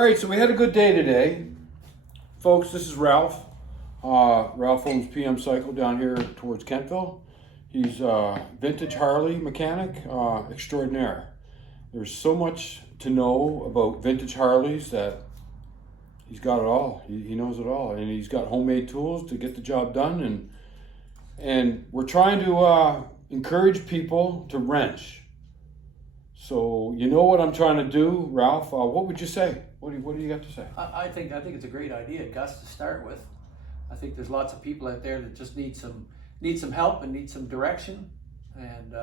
All right, so we had a good day today. Folks, this is Ralph. Ralph owns PM Cycle down here towards Kentville. He's a vintage Harley mechanic extraordinaire. There's so much to know about vintage Harleys that he's got it all. He knows it all. And he's got homemade tools to get the job done. And we're trying to encourage people to wrench. So you know what I'm trying to do, Ralph? What would you say? What do you got to say? I think it's a great idea, Gus, to start with. I think there's lots of people out there that just need some help and need some direction, and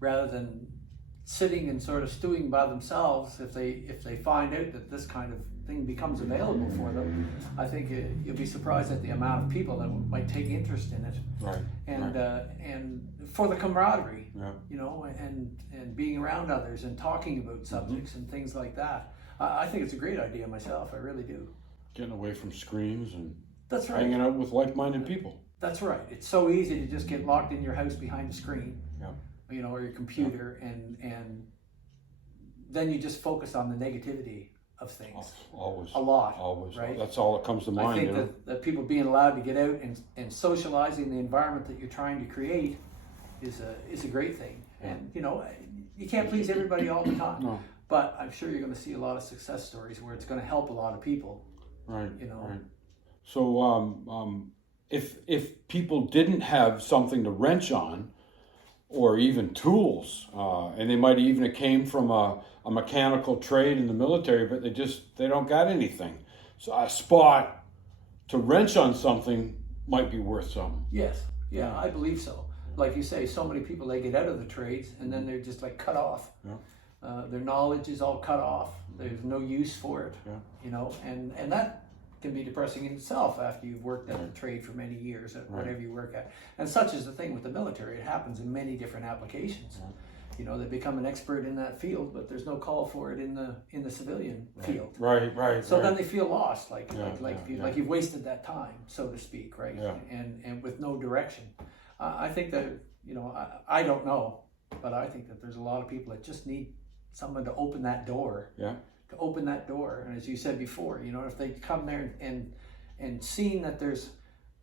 rather than sitting and sort of stewing by themselves, if they find out that this kind of thing becomes available for them, I think you'll be surprised at the amount of people that might take interest in it. Right. And for the camaraderie, Yeah. you know, and being around others and talking about subjects and things like that. I think it's a great idea myself. I really do. Getting away from screens and That's right. hanging out with like-minded people. That's right. It's so easy to just get locked in your house behind a screen, Yeah. you know, or your computer, and then you just focus on the negativity of things. Always. A lot. Always. Right? That's all that comes to mind. I think you know? that people being allowed to get out and socializing the environment that you're trying to create is a great thing. Yeah. And you know, you can't please everybody all the time. No. But I'm sure you're going to see a lot of success stories where it's going to help a lot of people. Right. You know. Right. So if people didn't have something to wrench on, or even tools, and they might even have came from a mechanical trade in the military, but they don't got anything. So a spot to wrench on something might be worth something. Yes, yeah, I believe so. Like you say, so many people, they get out of the trades and then they're just like cut off. Yeah. Their knowledge is all cut off. There's no use for it. Yeah. You know, and that can be depressing in itself after you've worked at a trade for many years at whatever you work at. And such is the thing with the military. It happens in many different applications. Yeah. You know, they become an expert in that field, but there's no call for it in the civilian field. Right. So then they feel lost, like Yeah. you've wasted that time, so to speak, right? Yeah. And with no direction. I think that, you know, I don't know, but I think that there's a lot of people that just need someone to open that door. Yeah. To open that door, and as you said before, you know, if they come there and seeing that there's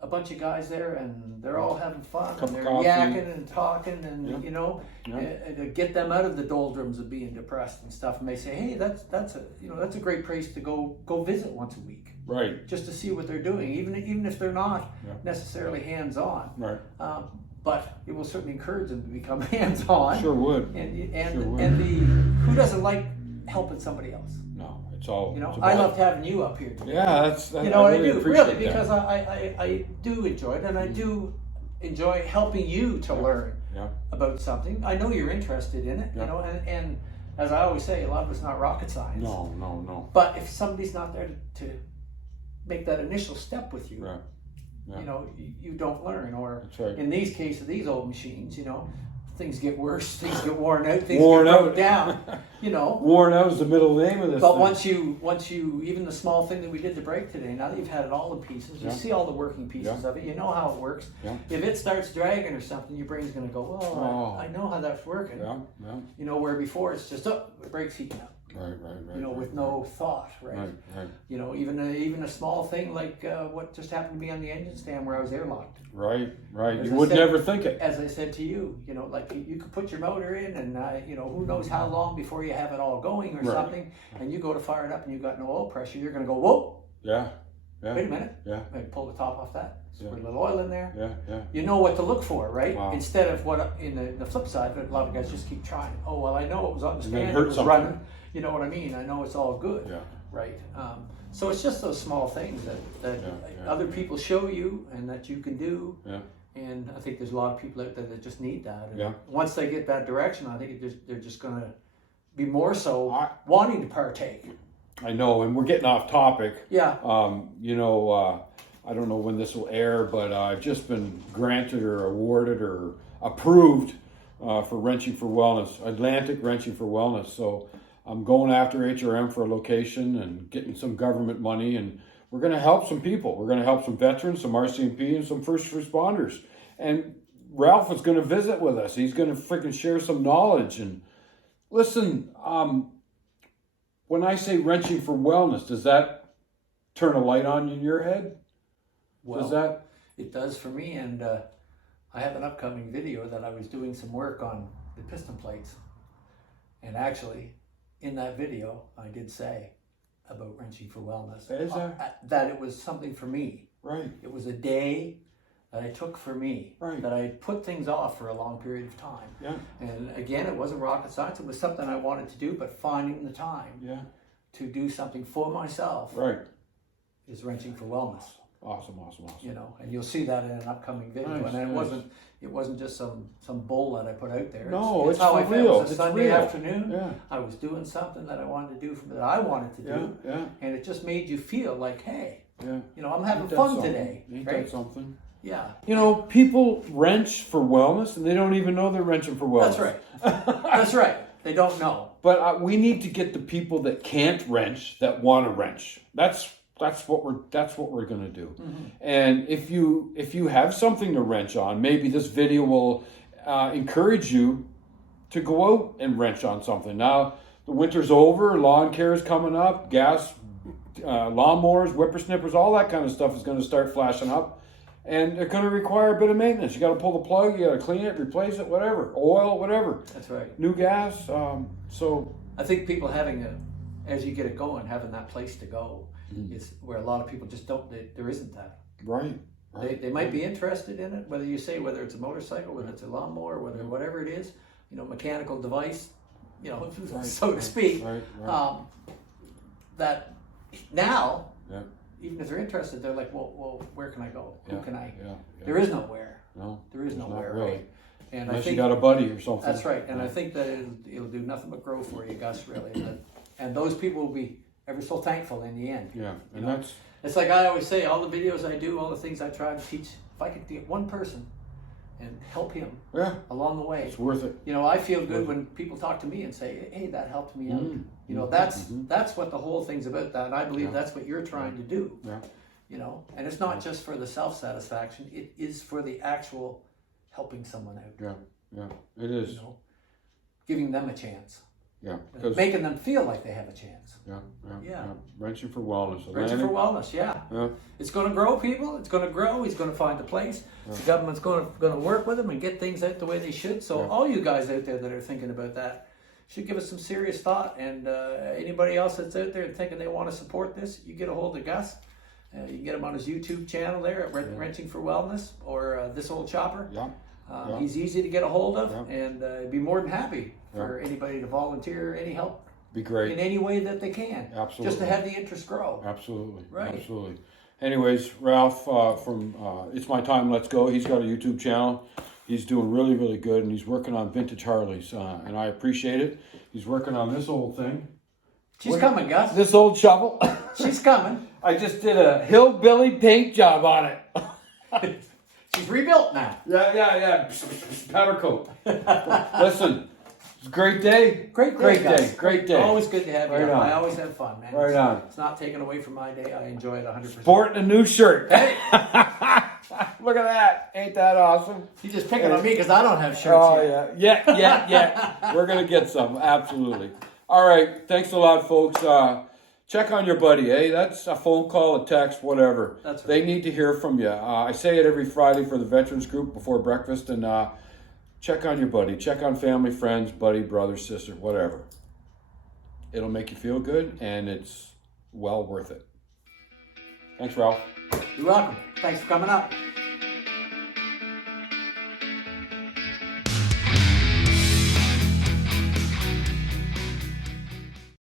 a bunch of guys there and they're all having fun and they're yakking and talking and you know, and to get them out of the doldrums of being depressed and stuff, and they say, hey, that's a great place to go visit once a week, Right. just to see what they're doing, even if they're not necessarily hands on, Right. but it will certainly encourage them to become hands on. Sure would. And who doesn't like helping somebody else? No, it's all. You know, it's I about- loved having you up here today. Yeah, that's. You know, I do appreciate really, because that. I do enjoy it, and I do enjoy helping you to learn Yeah. about something. I know you're interested in it, Yeah. you know, and as I always say, a lot of it's not rocket science. No. But if somebody's not there to make that initial step with you, Right. Yeah. you know, you don't learn. Or That's right. in these cases, these old machines, you know, things get worse, things get worn out, things Worn get broke out. down, you know. Worn out is the middle name of this. But thing. once you, even the small thing that we did to break today, now that you've had it all in pieces, you Yeah. see all the working pieces Yeah. of it, you know how it works. Yeah. If it starts dragging or something, your brain's going to go, well, Oh. I know how that's working. Yeah. You know, where before it's just, oh, the brake's heating up, Right. you know, with no thought, right? Right. You know, even a small thing like what just happened to me on the engine stand where I was airlocked. Right. As You I would said- never think it. As I said to you, you know, like you could put your motor in and, you know, who knows how long before you have it all going or Right. something, and you go to fire it up and you've got no oil pressure, you're going to go, whoa, Yeah. wait a minute, Yeah. maybe pull the top off that, Yeah. put a little oil in there. Yeah. You know what to look for, right? Wow. Instead of what, in the flip side, a lot of guys just keep trying. Oh, well, I know it was on the And then stand, hurt it was something. running, you know what I mean? I know it's all good, Yeah. right? So it's just those small things that Yeah. other people show you and that you can do. Yeah. And I think there's a lot of people out there that just need that. And Yeah. once they get that direction, I think they're just going to be more so I- wanting to partake. I know, and we're getting off topic. Yeah. You know, I don't know when this will air, but I've just been granted or awarded or approved for Wrenching for Wellness, Atlantic Wrenching for Wellness. So I'm going after HRM for a location and getting some government money, and we're going to help some people. We're going to help some veterans, some RCMP, and some first responders. And Ralph is going to visit with us. He's going to freaking share some knowledge. And listen, when I say wrenching for wellness, does that turn a light on in your head? Well, Does that? it does for me, and I have an upcoming video that I was doing some work on the piston plates. And actually, in that video, I did say about wrenching for wellness. Is there? That it was something for me. Right. It was a day that I took for me. Right. That I put things off for a long period of time. Yeah. And again, it wasn't rocket science. It was something I wanted to do, but finding the time Yeah. to do something for myself Right. is wrenching for wellness. Awesome. Awesome. Awesome. You know, and you'll see that in an upcoming video. Nice, And nice. it wasn't just some bull that I put out there. No, it's how for I felt. real. It was a It's Sunday real. afternoon. Yeah. I was doing something that I wanted to do that I wanted to do, Yeah. Yeah. and it just made you feel like, hey, Yeah. you know, I'm having Ain't that fun something? today, Ain't right? that something? Yeah, You know, people wrench for wellness, and they don't even know they're wrenching for wellness. that's right. That's right. They don't know. But we need to get the people that can't wrench that want to wrench. That's what we're gonna do. Mm-hmm. And if you have something to wrench on, maybe this video will encourage you to go out and wrench on something. Now the winter's over, lawn care is coming up, gas lawnmowers, whippersnippers, all that kind of stuff is going to start flashing up, and they're going to require a bit of maintenance. You got to pull the plug, you got to clean it, replace it, whatever, oil, whatever. That's right. New gas. So I think people as you get it going, having that place to go is where a lot of people just don't. There isn't that. right. They might be interested in it, whether it's a motorcycle, whether it's a lawnmower, whatever it is, you know, mechanical device, you know, so to speak. Right. That now, Yeah. even if they're interested, they're like, well, where can I go? Who can I? Yeah. There is nowhere. No. There is There's not nowhere, really. right? And Unless I think you got a buddy or something. that's right. And I think that it'll do nothing but grow for you, Gus. Really, and those people will be ever so thankful in the end. Yeah, and You know? that's It's like I always say, all the videos I do, all the things I try to teach, if I could get one person and help him yeah, along the way, it's worth it. you know, I feel good when people talk to me and say, hey, that helped me out. You know, that's what the whole thing's about. That, and I believe that's what you're trying to do. Yeah. You know, and it's not just for the self-satisfaction, it is for the actual helping someone out. Yeah, it is. You know, giving them a chance. Yeah, because Making them feel like they have a chance. yeah. Wrenching for wellness. Wrenching for wellness, yeah. It's going to grow, people. It's going to grow. He's going to find the place. The government's going to work with him and get things out the way they should. So all you guys out there that are thinking about that should give us some serious thought. And anybody else that's out there thinking they want to support this, you get a hold of Gus. You can get him on his YouTube channel there at Wrenching for Wellness or This Old Chopper. He's easy to get a hold of, and he'd be more than happy for anybody to volunteer any help Be great. in any way that they can. Absolutely. Just to have the interest grow. Absolutely. Right. Absolutely. Anyways, Ralph from It's My Time, Let's Go. He's got a YouTube channel. He's doing really, really good, and he's working on vintage Harleys, and I appreciate it. He's working on this old thing. She's coming, Gus. This old shovel. She's coming. I just did a hillbilly paint job on it. She's rebuilt now. Yeah. Powder coat. Listen, it's a great day. Great day. Great day. Always good to have you. Right on. I always have fun, man. Right on. It's not taken away from my day. I enjoy it 100%. Sporting a new shirt. Hey, Look at that. Ain't that awesome? you're just picking on me because I don't have shirts Oh, yet. yeah. We're going to get some. Absolutely. All right. Thanks a lot, folks. Check on your buddy, eh? That's a phone call, a text, whatever. That's right. They need to hear from you. I say it every Friday for the Veterans Group before breakfast, and check on your buddy. Check on family, friends, buddy, brother, sister, whatever. It'll make you feel good, and it's well worth it. Thanks, Ralph. You're welcome. Thanks for coming up.